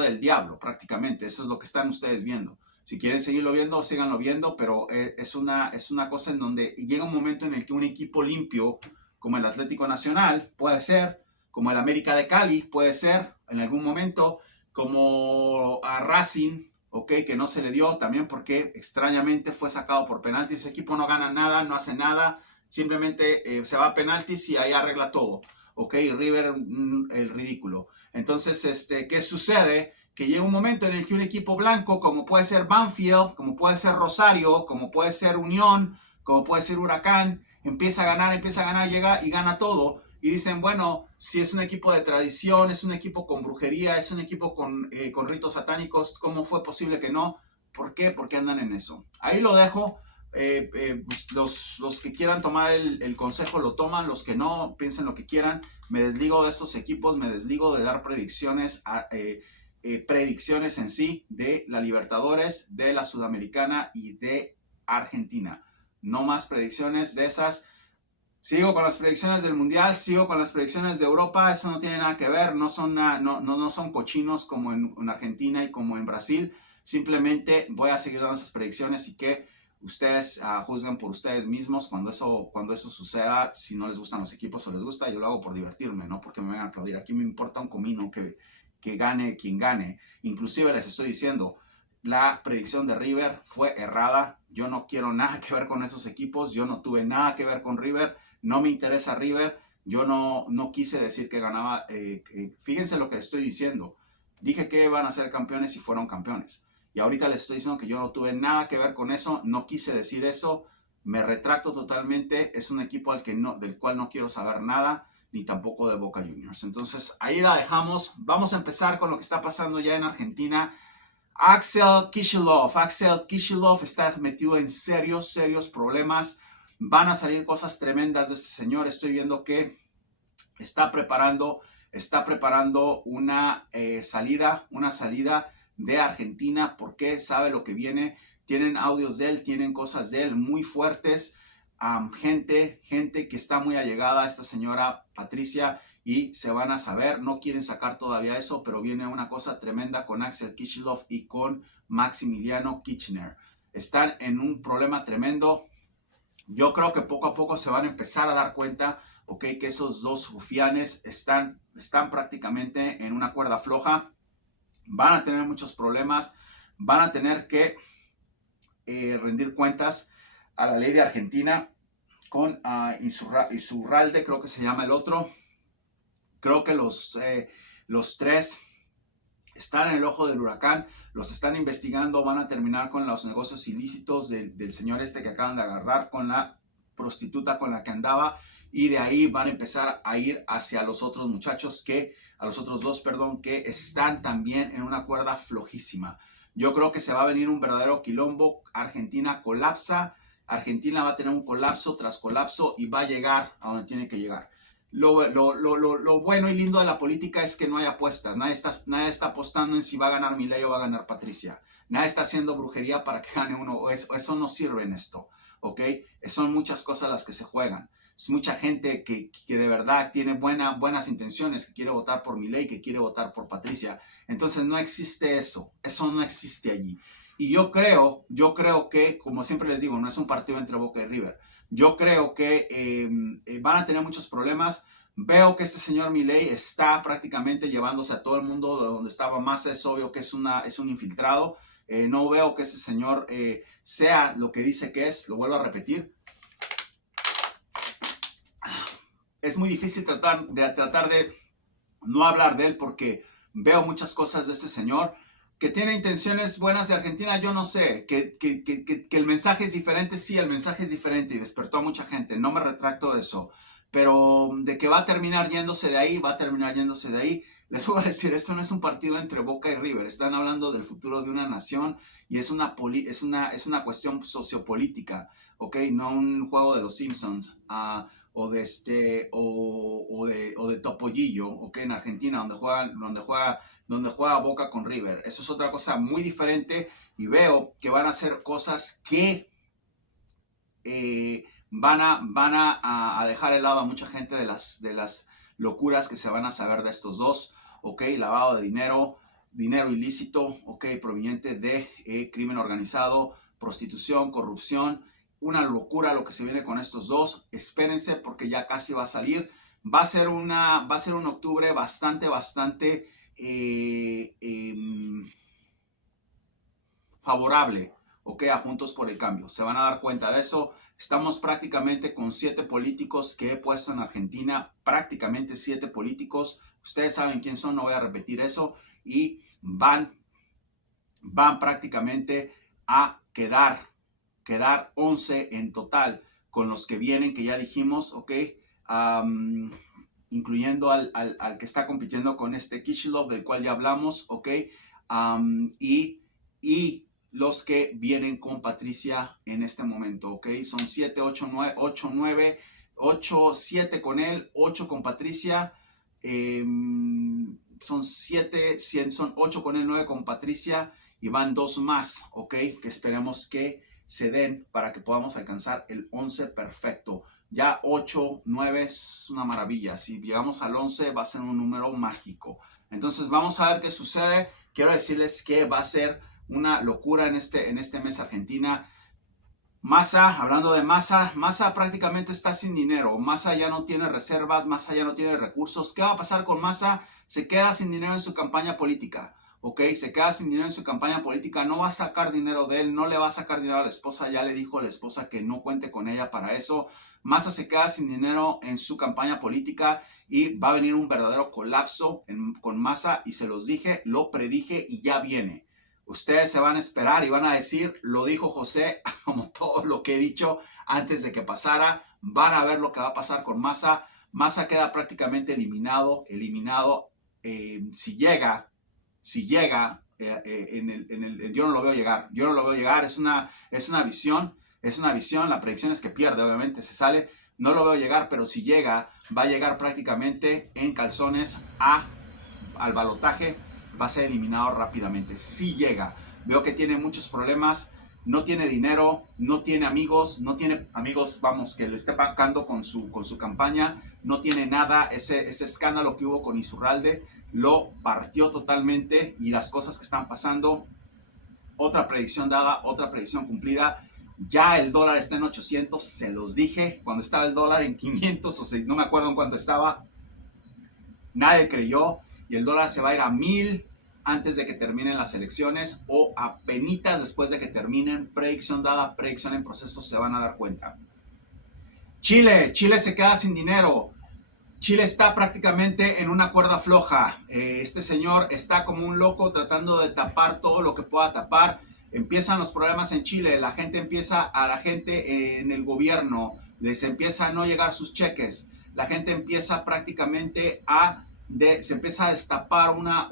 del diablo, prácticamente. Eso es lo que están ustedes viendo. Si quieren seguirlo viendo, síganlo viendo, pero es una cosa en donde llega un momento en el que un equipo limpio, como el Atlético Nacional, puede ser, como el América de Cali, puede ser, en algún momento, como a Racing, ok, que no se le dio también porque extrañamente fue sacado por penaltis. Ese equipo no gana nada, no hace nada, simplemente se va a penaltis y ahí arregla todo, ok. River, el ridículo. Entonces, ¿qué sucede? Que llega un momento en el que un equipo blanco, como puede ser Banfield, como puede ser Rosario, como puede ser Unión, como puede ser Huracán, empieza a ganar, llega y gana todo. Y dicen, bueno, si es un equipo de tradición, es un equipo con brujería, es un equipo con ritos satánicos, ¿cómo fue posible que no? ¿Por qué? Porque andan en eso. Ahí lo dejo. Pues los que quieran tomar el consejo lo toman, los que no, piensen lo que quieran. Me desligo de estos equipos, me desligo de dar predicciones en sí de la Libertadores, de la Sudamericana y de Argentina. No más predicciones de esas. Sigo con las predicciones del Mundial, sigo con las predicciones de Europa, eso no tiene nada que ver, no son cochinos como en Argentina y como en Brasil. Simplemente voy a seguir dando esas predicciones y que ustedes juzguen por ustedes mismos cuando eso suceda. Si no les gustan los equipos o les gusta, yo lo hago por divertirme, no porque me vengan a aplaudir. Aquí me importa un comino que gane quien gane. Inclusive les estoy diciendo, la predicción de River fue errada. Yo no quiero nada que ver con esos equipos, yo no tuve nada que ver con River. No me interesa River, yo no quise decir que ganaba. Fíjense lo que estoy diciendo. Dije que iban a ser campeones y fueron campeones. Y ahorita les estoy diciendo que yo no tuve nada que ver con eso, no quise decir eso. Me retracto totalmente. Es un equipo del cual no quiero saber nada, ni tampoco de Boca Juniors. Entonces ahí la dejamos. Vamos a empezar con lo que está pasando ya en Argentina. Axel Kicillof está metido en serios problemas. Van a salir cosas tremendas de este señor. Estoy viendo que está preparando una salida de Argentina porque sabe lo que viene. Tienen audios de él, tienen cosas de él muy fuertes. Gente que está muy allegada a esta señora Patricia y se van a saber. No quieren sacar todavía eso, pero viene una cosa tremenda con Axel Kicillof y con Maximiliano Kirchner. Están en un problema tremendo. Yo creo que poco a poco se van a empezar a dar cuenta, ok, que esos dos rufianes están prácticamente en una cuerda floja. Van a tener muchos problemas, van a tener que rendir cuentas a la ley de Argentina con Insurralde, creo que se llama el otro. Creo que los tres están en el ojo del huracán, los están investigando, van a terminar con los negocios ilícitos del señor que acaban de agarrar, con la prostituta con la que andaba, y de ahí van a empezar a ir hacia los otros muchachos a los otros dos, que están también en una cuerda flojísima. Yo creo que se va a venir un verdadero quilombo. Argentina colapsa, Argentina va a tener un colapso tras colapso y va a llegar a donde tiene que llegar. Lo bueno y lindo de la política es que no hay apuestas. Nadie está apostando en si va a ganar Milei o va a ganar Patricia. Nadie está haciendo brujería para que gane uno. Eso no sirve en esto, ¿ok? Son muchas cosas las que se juegan. Es mucha gente que de verdad tiene buenas intenciones, que quiere votar por Milei, que quiere votar por Patricia. Entonces no existe eso. Eso no existe allí. Y yo creo que, como siempre les digo, no es un partido entre Boca y River. Yo creo que van a tener muchos problemas. Veo que este señor Milei está prácticamente llevándose a todo el mundo de donde estaba más. Es obvio que es un infiltrado. No veo que este señor sea lo que dice que es. Lo vuelvo a repetir. Es muy difícil tratar de no hablar de él porque veo muchas cosas de ese señor. Que tiene intenciones buenas de Argentina, yo no sé. Que el mensaje es diferente, sí, el mensaje es diferente y despertó a mucha gente. No me retracto de eso. Pero de que va a terminar yéndose de ahí, Les voy a decir, esto no es un partido entre Boca y River. Están hablando del futuro de una nación y es una cuestión sociopolítica, ¿ok? No un juego de los Simpsons o de Topollillo, ¿ok? En Argentina, donde juega Boca con River. Eso es otra cosa muy diferente y veo que van a hacer cosas que van a dejar de lado a mucha gente de las locuras que se van a saber de estos dos, ¿ok? Lavado de dinero ilícito, ¿ok? Proveniente de crimen organizado, prostitución, corrupción. Una locura lo que se viene con estos dos. Espérense porque ya casi va a salir. Va a ser un octubre bastante favorable, ok, a Juntos por el Cambio. Se van a dar cuenta de eso. Estamos prácticamente con 7 políticos que he puesto en Argentina, prácticamente 7 políticos. Ustedes saben quién son, no voy a repetir eso. Y van prácticamente a quedar 11 en total con los que vienen, que ya dijimos, ok, incluyendo al que está compitiendo con este Kishilov, del cual ya hablamos, ok, y los que vienen con Patricia en este momento, ok, son 7, 8, 9, 8, 9, 8, 7 con él, 8 con Patricia, son 7, son 8 con él, 9 con Patricia, y van 2 más, ok, que esperemos que se den para que podamos alcanzar el 11 perfecto. Ya 8, 9 es una maravilla. Si llegamos al 11 va a ser un número mágico. Entonces vamos a ver qué sucede. Quiero decirles que va a ser una locura en este mes Argentina. Massa, hablando de Massa, Massa prácticamente está sin dinero. Massa ya no tiene reservas, Massa ya no tiene recursos. ¿Qué va a pasar con Massa? Se queda sin dinero en su campaña política. Ok, se queda sin dinero en su campaña política, no va a sacar dinero de él, no le va a sacar dinero a la esposa, ya le dijo a la esposa que no cuente con ella para eso. Massa se queda sin dinero en su campaña política y va a venir un verdadero colapso con Massa, y se los dije, lo predije y ya viene. Ustedes se van a esperar y van a decir, lo dijo José, como todo lo que he dicho antes de que pasara. Van a ver lo que va a pasar con Massa. Massa queda prácticamente eliminado. Si llega, yo no lo veo llegar, es una visión, la predicción es que pierde, obviamente, se sale, no lo veo llegar, pero si llega, va a llegar prácticamente en calzones al balotaje, va a ser eliminado rápidamente. Si llega, veo que tiene muchos problemas, no tiene dinero, no tiene amigos, vamos, que lo esté pagando con su campaña, no tiene nada. Ese escándalo que hubo con Isurralde lo partió totalmente, y las cosas que están pasando, otra predicción dada, otra predicción cumplida. Ya el dólar está en 800, se los dije, cuando estaba el dólar en 500 o 6, no me acuerdo en cuánto estaba, nadie creyó, y el dólar se va a ir a 1000 antes de que terminen las elecciones, o apenitas después de que terminen. Predicción dada, predicción en proceso, se van a dar cuenta. Chile se queda sin dinero. Chile está prácticamente en una cuerda floja. Este señor está como un loco tratando de tapar todo lo que pueda tapar. Empiezan los problemas en Chile. La gente en el gobierno les empieza a no llegar sus cheques. La gente empieza prácticamente se empieza a destapar una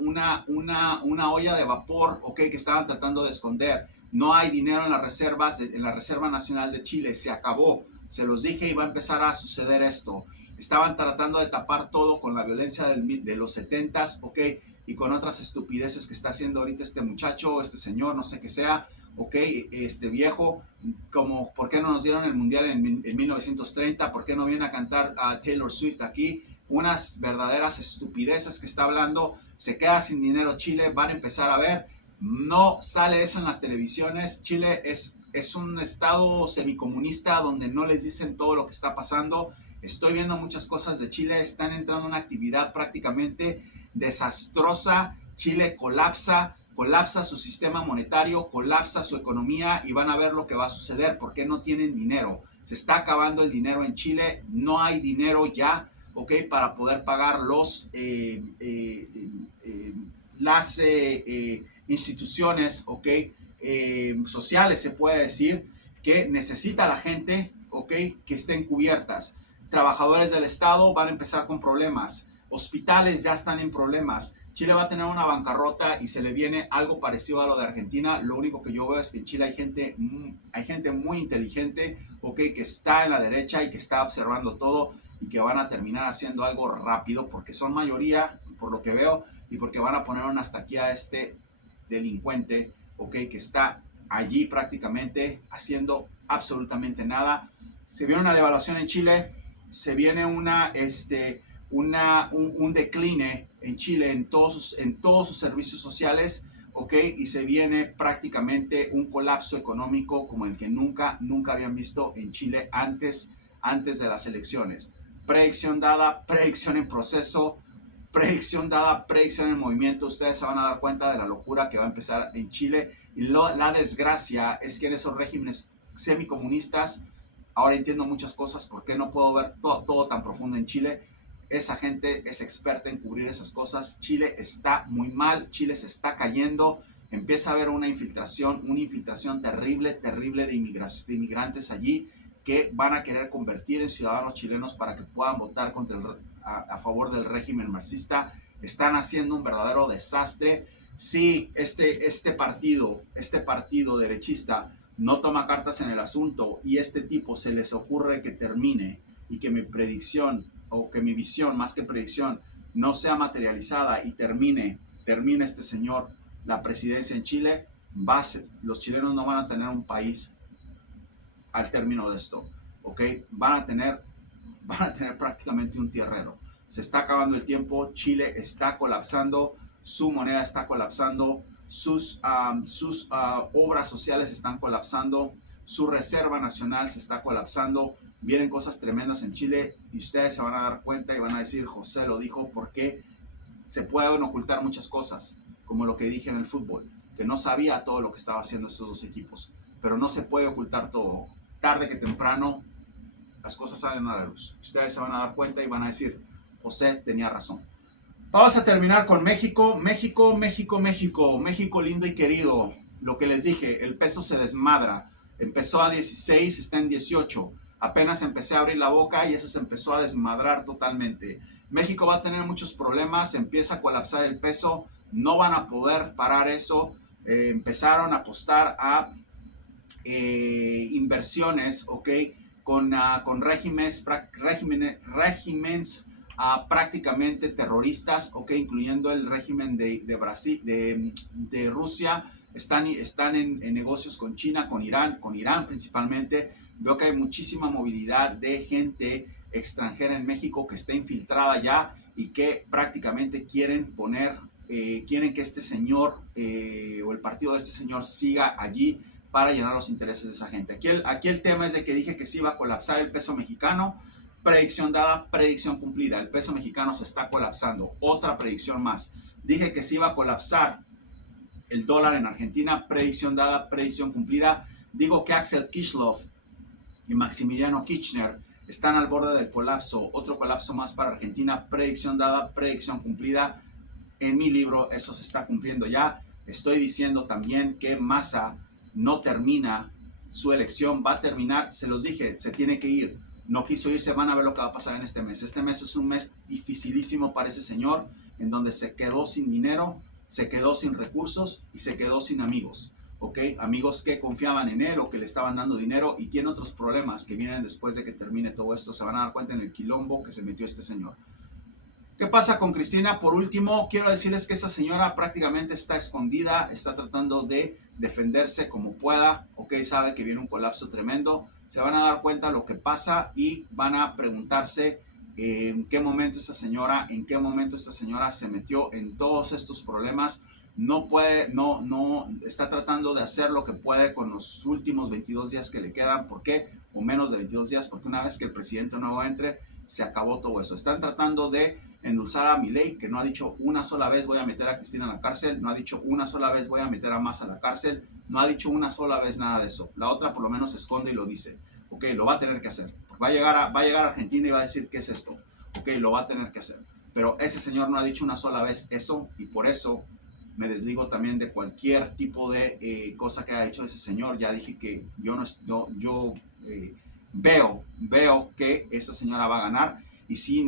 olla de vapor, okay, que estaban tratando de esconder. No hay dinero en las reservas, en la Reserva Nacional de Chile. Se acabó. Se los dije, y va a empezar a suceder esto. Estaban tratando de tapar todo con la violencia de los 70s, ok, y con otras estupideces que está haciendo ahorita este muchacho, este señor, no sé qué sea, ok, este viejo, como por qué no nos dieron el mundial en 1930, por qué no viene a cantar a Taylor Swift aquí, unas verdaderas estupideces que está hablando. Se queda sin dinero Chile, van a empezar a ver, no sale eso en las televisiones. Chile es un estado semicomunista donde no les dicen todo lo que está pasando. Estoy viendo muchas cosas de Chile, están entrando en una actividad prácticamente desastrosa. Chile colapsa su sistema monetario, colapsa su economía, y van a ver lo que va a suceder porque no tienen dinero. Se está acabando el dinero en Chile, no hay dinero ya, ok, para poder pagar las instituciones, ok, sociales, se puede decir, que necesita la gente, ok, que estén cubiertas. Trabajadores del Estado van a empezar con problemas. Hospitales ya están en problemas. Chile va a tener una bancarrota y se le viene algo parecido a lo de Argentina. Lo único que yo veo es que en Chile hay gente muy inteligente, okay, que está en la derecha y que está observando todo, y que van a terminar haciendo algo rápido porque son mayoría, por lo que veo, y porque van a poner hasta aquí a este delincuente, okay, que está allí prácticamente haciendo absolutamente nada. Se viene una devaluación en Chile, se viene un decline en Chile en todos sus servicios sociales, ¿ok? Y se viene prácticamente un colapso económico como el que nunca habían visto en Chile antes de las elecciones. Predicción dada, predicción en proceso. predicción dada, predicción en movimiento. Ustedes se van a dar cuenta de la locura que va a empezar en Chile. Y la desgracia es que en esos regímenes semicomunistas, ahora entiendo muchas cosas, por qué no puedo ver todo tan profundo en Chile. Esa gente es experta en cubrir esas cosas. Chile está muy mal, Chile se está cayendo. Empieza a haber una infiltración terrible, terrible de inmigrantes allí que van a querer convertir en ciudadanos chilenos para que puedan votar a favor del régimen marxista. Están haciendo un verdadero desastre. Si este partido derechista no toma cartas en el asunto y este tipo se les ocurre que termine y que mi predicción o que mi visión, más que predicción, no sea materializada y termine este señor la presidencia en Chile, los chilenos no van a tener un país al término de esto, ¿ok? Van a tener prácticamente un tierrero. Se está acabando el tiempo, Chile está colapsando, su moneda está colapsando, sus obras sociales están colapsando, su reserva nacional se está colapsando, vienen cosas tremendas en Chile y ustedes se van a dar cuenta y van a decir, José lo dijo, porque se pueden ocultar muchas cosas, como lo que dije en el fútbol, que no sabía todo lo que estaba haciendo estos dos equipos, pero no se puede ocultar todo. Tarde que temprano las cosas salen a la luz. Ustedes se van a dar cuenta y van a decir, José tenía razón. Vamos a terminar con México. México lindo y querido. Lo que les dije, el peso se desmadra. Empezó a 16, está en 18. Apenas empecé a abrir la boca y eso se empezó a desmadrar totalmente. México va a tener muchos problemas, empieza a colapsar el peso, no van a poder parar eso. Empezaron a apostar a inversiones, ¿ok? Con regímenes prácticamente terroristas, ¿ok? Incluyendo el régimen de Brasil, de Rusia. Están en negocios con China, con Irán principalmente. Veo que hay muchísima movilidad de gente extranjera en México que está infiltrada ya y que prácticamente quieren que este señor o el partido de este señor siga allí para llenar los intereses de esa gente. Aquí el tema es de que dije que se iba a colapsar el peso mexicano. Predicción dada, predicción cumplida. El peso mexicano se está colapsando. Otra predicción más. Dije que se iba a colapsar el dólar en Argentina. Predicción dada, predicción cumplida. Digo que Axel Kicillof y Maximiliano Kirchner están al borde del colapso. Otro colapso más para Argentina. Predicción dada, predicción cumplida. En mi libro eso se está cumpliendo ya. Estoy diciendo también que Massa no termina su elección, va a terminar, se los dije, se tiene que ir. No quiso irse, van a ver lo que va a pasar en este mes. Este mes es un mes dificilísimo para ese señor, en donde se quedó sin dinero, se quedó sin recursos y se quedó sin amigos. ¿Ok? Amigos que confiaban en él o que le estaban dando dinero y tiene otros problemas que vienen después de que termine todo esto. Se van a dar cuenta en el quilombo que se metió este señor. ¿Qué pasa con Cristina? Por último, quiero decirles que esta señora prácticamente está escondida, está tratando de defenderse como pueda, ok, sabe que viene un colapso tremendo, se van a dar cuenta de lo que pasa y van a preguntarse en qué momento esta señora se metió en todos estos problemas. No está tratando de hacer lo que puede con los últimos 22 días que le quedan. ¿Por qué? O menos de 22 días, porque una vez que el presidente nuevo entre, se acabó todo eso. Están tratando de endulzar a Milei, que no ha dicho una sola vez voy a meter a Cristina en la cárcel, no ha dicho una sola vez voy a meter a Massa a la cárcel, no ha dicho una sola vez nada de eso. La otra por lo menos se esconde y lo dice. Ok, lo va a tener que hacer. Va a llegar a Argentina y va a decir, ¿qué es esto? Ok, lo va a tener que hacer. Pero ese señor no ha dicho una sola vez eso y por eso me desdigo también de cualquier tipo de cosa que haya hecho ese señor. Ya dije que yo veo que esa señora va a ganar. Y si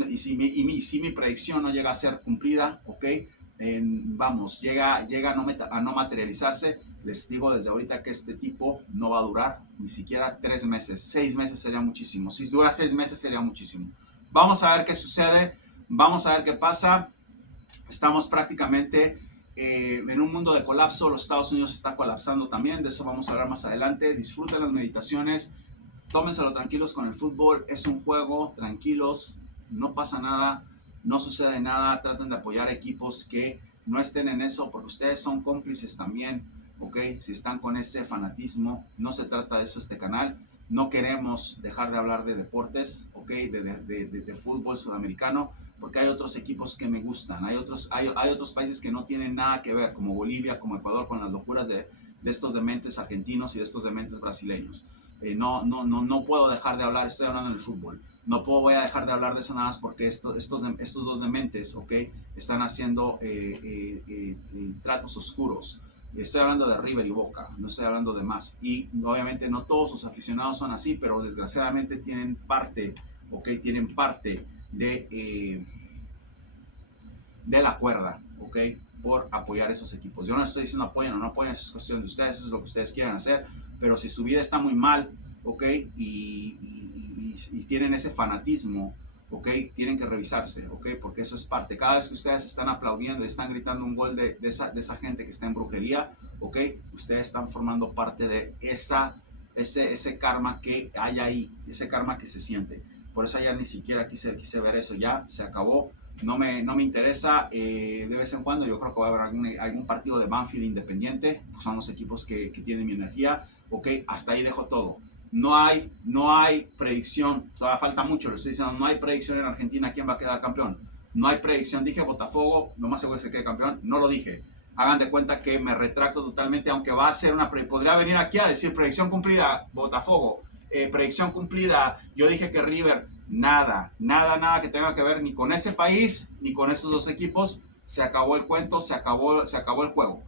mi predicción no llega a ser cumplida, ok, llega a no materializarse, les digo desde ahorita que este tipo no va a durar ni siquiera 3 meses. 6 meses sería muchísimo. Si dura 6 meses sería muchísimo. Vamos a ver qué sucede, vamos a ver qué pasa. Estamos prácticamente en un mundo de colapso. Los Estados Unidos está colapsando también, de eso vamos a hablar más adelante. Disfruten las meditaciones, tómenselo tranquilos con el fútbol, es un juego, tranquilos. No pasa nada, no sucede nada, traten de apoyar equipos que no estén en eso, porque ustedes son cómplices también, ¿ok? Si están con ese fanatismo, no se trata de eso este canal. no queremos dejar de hablar de deportes, ¿ok? De fútbol sudamericano, porque hay otros equipos que me gustan, hay otros países que no tienen nada que ver, como Bolivia, como Ecuador, con las locuras de estos dementes argentinos y de estos dementes brasileños. No puedo dejar de hablar, estoy hablando del fútbol. Voy a dejar de hablar de eso nada más porque estos dos dementes, ¿ok? Están haciendo tratos oscuros. Estoy hablando de River y Boca, no estoy hablando de más. Y obviamente no todos sus aficionados son así, pero desgraciadamente tienen parte, ¿ok? Tienen parte de la cuerda, ¿ok? Por apoyar esos equipos. Yo no estoy diciendo apoyen o no apoyen, eso es cuestión de ustedes, eso es lo que ustedes quieran hacer, pero si su vida está muy mal, ¿ok? Y tienen ese fanatismo, ¿ok? Tienen que revisarse, ¿ok? Porque eso es parte. Cada vez que ustedes están aplaudiendo y están gritando un gol de esa gente que está en brujería, ¿ok? Ustedes están formando parte de ese karma que hay ahí, ese karma que se siente. Por eso ayer ni siquiera quise ver eso, ya se acabó. No me interesa, de vez en cuando yo creo que va a haber algún partido de Banfield Independiente, pues son los equipos que tienen mi energía, ok, hasta ahí dejo todo. No hay predicción, todavía falta mucho, lo estoy diciendo, no hay predicción en Argentina quién va a quedar campeón. No hay predicción, dije Botafogo, lo más seguro es que quede campeón, no lo dije. Hagan de cuenta que me retracto totalmente, aunque va a ser podría venir aquí a decir predicción cumplida, Botafogo, predicción cumplida, yo dije que River, nada que tenga que ver ni con ese país, ni con esos dos equipos, se acabó el cuento, se acabó el juego.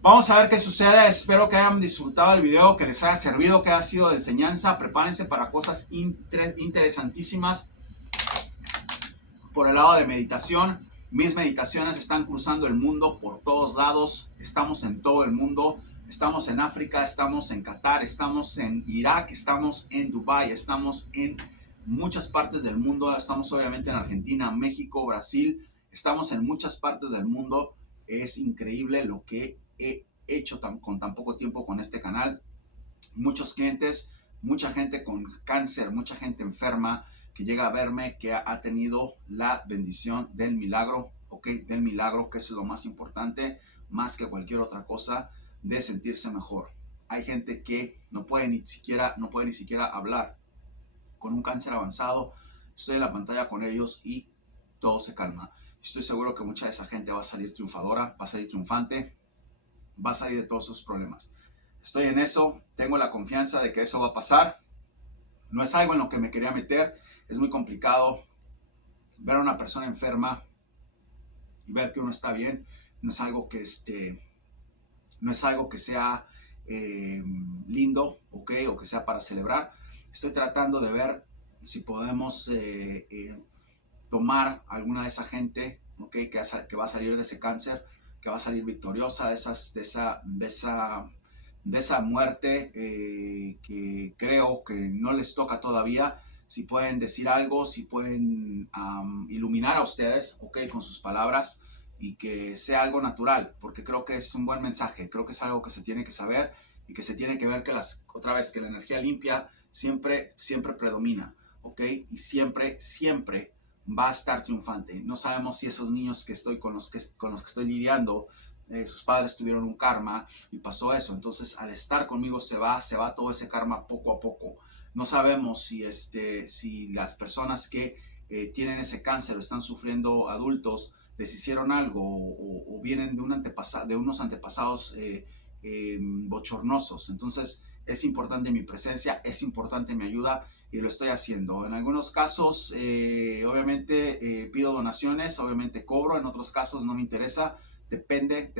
Vamos a ver qué sucede, espero que hayan disfrutado el video, que les haya servido, que haya sido de enseñanza, prepárense para cosas interesantísimas por el lado de meditación. Mis meditaciones están cruzando el mundo por todos lados, estamos en todo el mundo, estamos en África, estamos en Qatar, estamos en Irak, estamos en Dubái, estamos en muchas partes del mundo, estamos obviamente en Argentina, México, Brasil, estamos en muchas partes del mundo. Es increíble lo que he hecho con tan poco tiempo con este canal. Muchos clientes, mucha gente con cáncer, mucha gente enferma que llega a verme, que ha tenido la bendición del milagro, ¿ok? Del milagro, que eso es lo más importante, más que cualquier otra cosa, de sentirse mejor. Hay gente que no puede ni siquiera hablar, con un cáncer avanzado. Estoy en la pantalla con ellos y todo se calma. Estoy seguro que mucha de esa gente va a salir triunfadora, va a salir triunfante, va a salir de todos sus problemas. Estoy en eso, tengo la confianza de que eso va a pasar. No es algo en lo que me quería meter, es muy complicado ver a una persona enferma y ver que uno está bien. No es algo que sea lindo, ¿ok? O que sea para celebrar. Estoy tratando de ver si podemos tomar alguna de esa gente, ¿okay? que va a salir de ese cáncer, que va a salir victoriosa de esa muerte, que creo que no les toca todavía. Si pueden decir algo, si pueden iluminar a ustedes, ¿okay? Con sus palabras, y que sea algo natural, porque creo que es un buen mensaje, creo que es algo que se tiene que saber y que se tiene que ver que que la energía limpia siempre predomina, ¿ok? Y siempre va a estar triunfante. No sabemos si esos niños con los que estoy lidiando, sus padres tuvieron un karma y pasó eso, entonces al estar conmigo se va todo ese karma poco a poco. No sabemos si las personas que tienen ese cáncer o están sufriendo adultos, les hicieron algo o vienen de unos antepasados bochornosos. Entonces es importante mi presencia, es importante mi ayuda, y lo estoy haciendo. En algunos casos obviamente pido donaciones, obviamente cobro, en otros casos no me interesa, depende,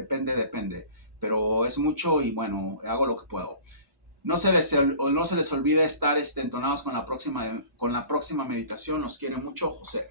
pero es mucho y bueno, hago lo que puedo. No se les olvide estar entonados con la próxima meditación. Los quiere mucho, José.